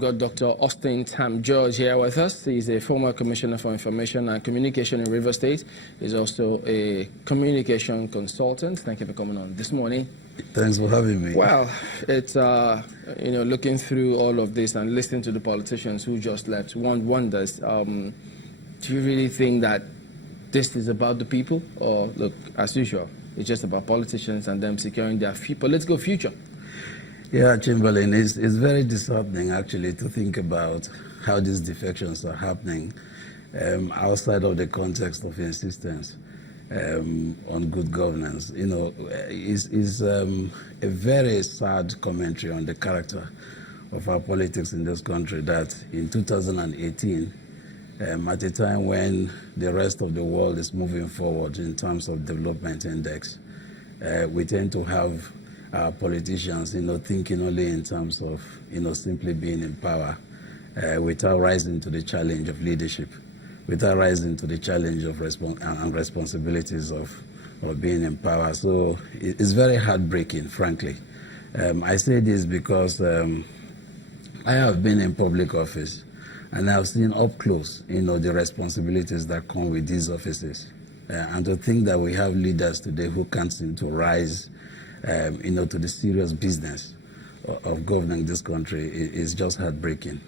got Dr. Austine Tam-George here with us. He's a former Commissioner for Information and Communication in Rivers State. He's also a communication consultant. Thank you for coming on this morning. Thanks for having me. Well, it's, looking through all of this and listening to the politicians who just left, one wonders, do you really think that this is about the people? Or, look, as usual, it's just about politicians and them securing their political future? Yeah, Chamberlain, it's very disheartening, actually, to think about how these defections are happening outside of the context of insistence on good governance. You know, is a very sad commentary on the character of our politics in this country that in 2018, at a time when the rest of the world is moving forward in terms of development index, we tend to have our politicians, thinking only in terms of, simply being in power without rising to the challenge of leadership, without rising to the challenge of responsibilities of being in power. So it's very heartbreaking, frankly. I say this because I have been in public office and I've seen up close, the responsibilities that come with these offices. And to think that we have leaders today who can't seem to rise to the serious business of governing this country is just heartbreaking.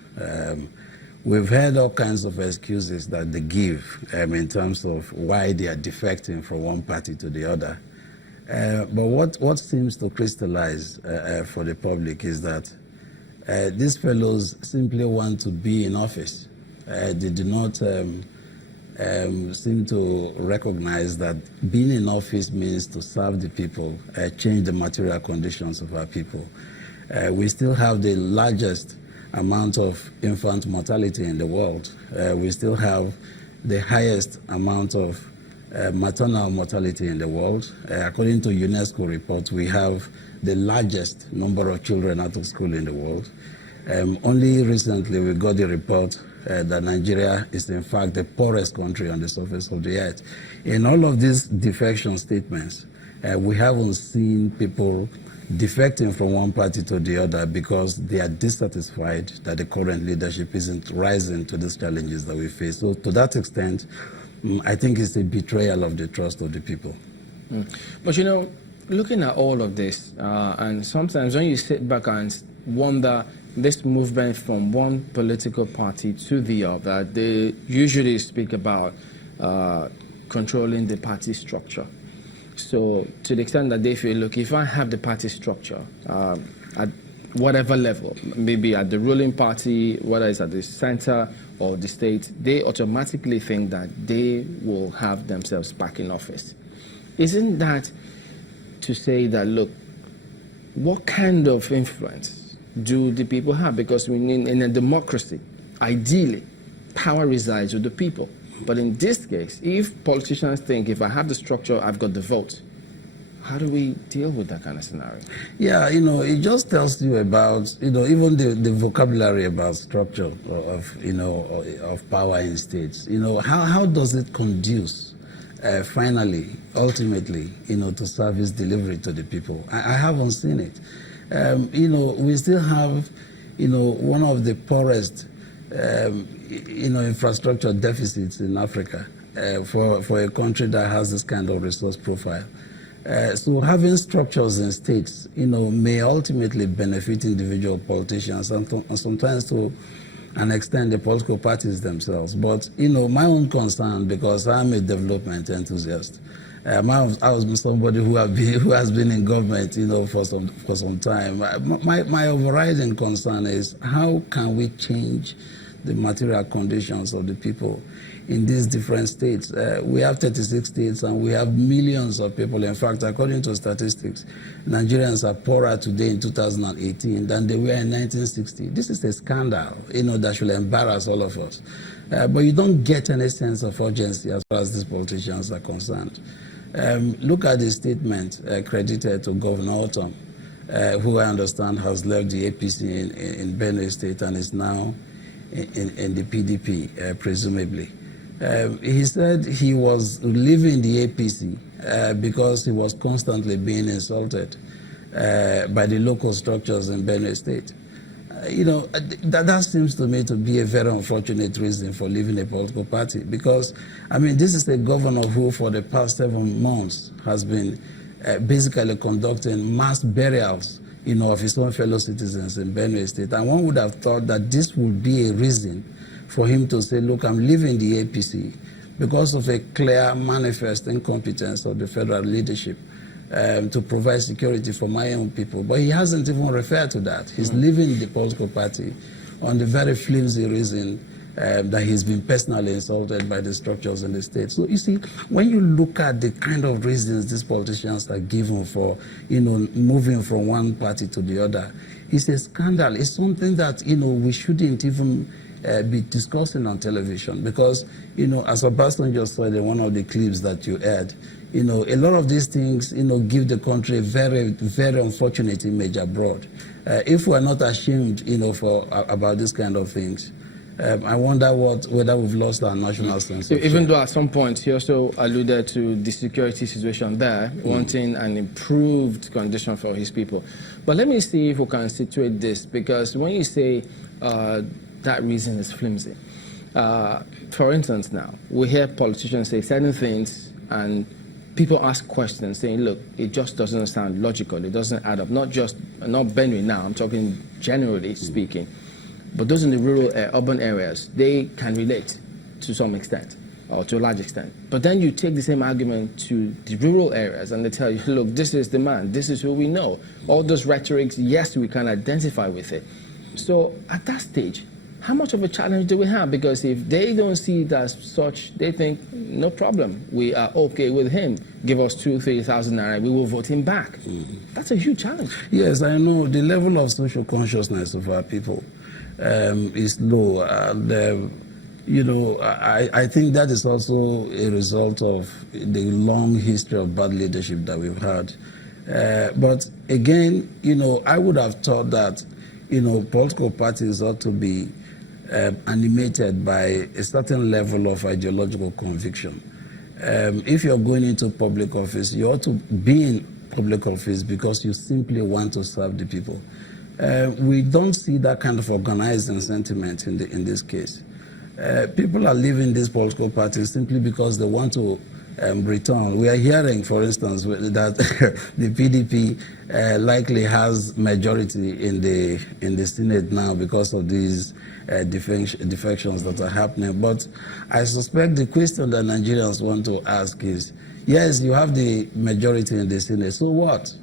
We've heard all kinds of excuses that they give in terms of why they are defecting from one party to the other. But what seems to crystallize for the public is that these fellows simply want to be in office. They do not seem to recognize that being in office means to serve the people, change the material conditions of our people. We still have the largest amount of infant mortality in the world. We still have the highest amount of maternal mortality in the world. According to UNESCO reports, we have the largest number of children out of school in the world. Only recently we got the report that Nigeria is in fact the poorest country on the surface of the earth. In all of these defection statements, we haven't seen people defecting from one party to the other because they are dissatisfied that the current leadership isn't rising to these challenges that we face. So to that extent, I think it's a betrayal of the trust of the people. But looking at all of this, and sometimes when you sit back and wonder this movement from one political party to the other, they usually speak about controlling the party structure. So to the extent that they feel, look, if I have the party structure at whatever level, maybe at the ruling party, whether it's at the center or the state, they automatically think that they will have themselves back in office. Isn't that to say that, look, what kind of influence do the people have? Because in a democracy, ideally, power resides with the people. But in this case, if politicians think, if I have the structure, I've got the vote, how do we deal with that kind of scenario? Yeah, it just tells you about, even the vocabulary about structure of power in states. How does it conduce, finally, ultimately, to service delivery to the people? I haven't seen it. We still have, one of the poorest, infrastructure deficits in Africa for a country that has this kind of resource profile. So having structures in states, may ultimately benefit individual politicians and sometimes to an extent the political parties themselves. But, my own concern, because I'm a development enthusiast, I was somebody who has been in government, for some time. My overriding concern is how can we change the material conditions of the people in these different states. We have 36 states and we have millions of people. In fact, according to statistics, Nigerians are poorer today in 2018 than they were in 1960. This is a scandal, that should embarrass all of us. But you don't get any sense of urgency as far as these politicians are concerned. Look at the statement credited to Governor Ortom, who I understand has left the APC in Benue State and is now in the PDP, presumably. He said he was leaving the APC because he was constantly being insulted by the local structures in Benue State. that seems to me to be a very unfortunate reason for leaving a political party, because, I mean, this is a governor who for the past 7 months has been basically conducting mass burials, of his own fellow citizens in Benue State. And one would have thought that this would be a reason for him to say, look, I'm leaving the APC because of a clear manifest incompetence of the federal leadership to provide security for my own people. But he hasn't even referred to that. He's leaving the political party on the very flimsy reason that he's been personally insulted by the structures in the state. So you see, when you look at the kind of reasons these politicians are given for, moving from one party to the other, it's a scandal. It's something that, we shouldn't even be discussing on television, because, as Austine just said in one of the clips that you heard, a lot of these things, give the country a very, very unfortunate image abroad. If we're not ashamed, about these kind of things, I wonder whether we've lost our national sense of Even shame. though at some point he also alluded to the security situation there, wanting an improved condition for his people. But let me see if we can situate this, because when you say that reason is flimsy, for instance now, we hear politicians say certain things and people ask questions saying, look, it just doesn't sound logical, it doesn't add up. Not Benue now, I'm talking generally speaking. But those in the rural, urban areas, they can relate to some extent, or to a large extent. But then you take the same argument to the rural areas and they tell you, look, this is the man, this is who we know. All those rhetorics, yes, we can identify with it. So at that stage, how much of a challenge do we have? Because if they don't see it as such, they think, no problem, we are okay with him. Give us 2,000-3,000 naira, we will vote him back. That's a huge challenge. Yes, I know the level of social consciousness of our people is low. And, I think that is also a result of the long history of bad leadership that we've had. But again, I would have thought that, political parties ought to be animated by a certain level of ideological conviction. If you're going into public office, you ought to be in public office because you simply want to serve the people. We don't see that kind of organizing sentiment in this case. People are leaving these political parties simply because they want to return. We are hearing, for instance, that the PDP likely has majority in the Senate now because of these defections that are happening. But I suspect the question that Nigerians want to ask is, yes, you have the majority in the Senate, so what?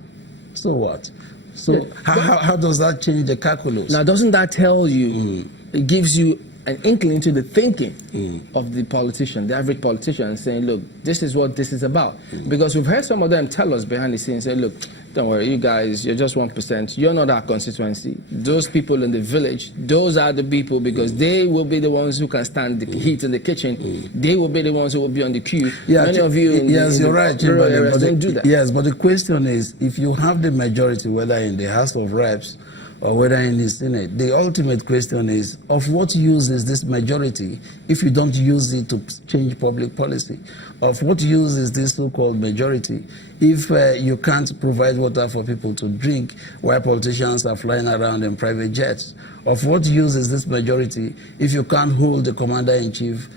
So what? So how does that change the calculus? Now, doesn't that tell you, it gives you an inkling into the thinking of the politician, the average politician, saying, look, this is what this is about. Because we've heard some of them tell us behind the scenes, say, look, don't worry, you guys, you're just 1%. You're not our constituency. Those people in the village, those are the people, because they will be the ones who can stand the heat in the kitchen. They will be the ones who will be on the queue. Yeah, many of you in yes, the you're right, rural areas don't do that. Yes, but the question is, if you have the majority, whether in the House of Reps or whether in the Senate, the ultimate question is, of what use is this majority if you don't use it to change public policy? Of what use is this so-called majority if you can't provide water for people to drink while politicians are flying around in private jets? Of what use is this majority if you can't hold the commander-in-chief,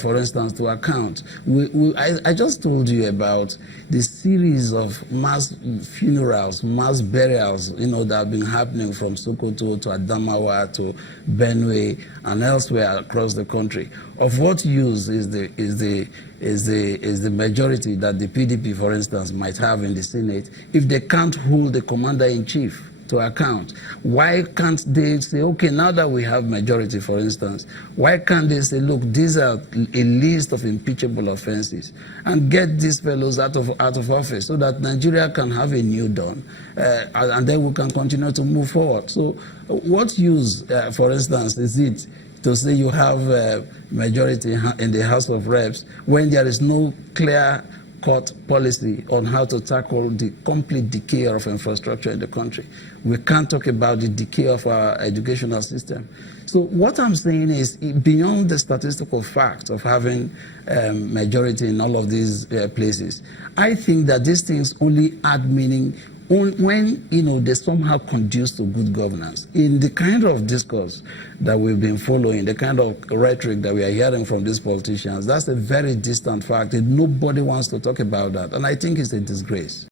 for instance, to account? I just told you about the series of mass funerals, mass burials, that have been happening from Sokoto to Adamawa to Benue and elsewhere across the country. Of what use is the majority that the PDP, for instance, might have in the Senate if they can't hold the commander-in-chief to account? Why can't they say, okay, now that we have majority, for instance, why can't they say, look, these are a list of impeachable offenses and get these fellows out of office so that Nigeria can have a new dawn and then we can continue to move forward? So what use, for instance, is it to say you have a majority in the House of Reps when there is no clear cut policy on how to tackle the complete decay of infrastructure in the country? We can't talk about the decay of our educational system. So what I'm saying is, beyond the statistical fact of having majority in all of these places, I think that these things only add meaning when they somehow conduce to good governance. In the kind of discourse that we've been following, the kind of rhetoric that we are hearing from these politicians, that's a very distant fact. Nobody wants to talk about that, and I think it's a disgrace.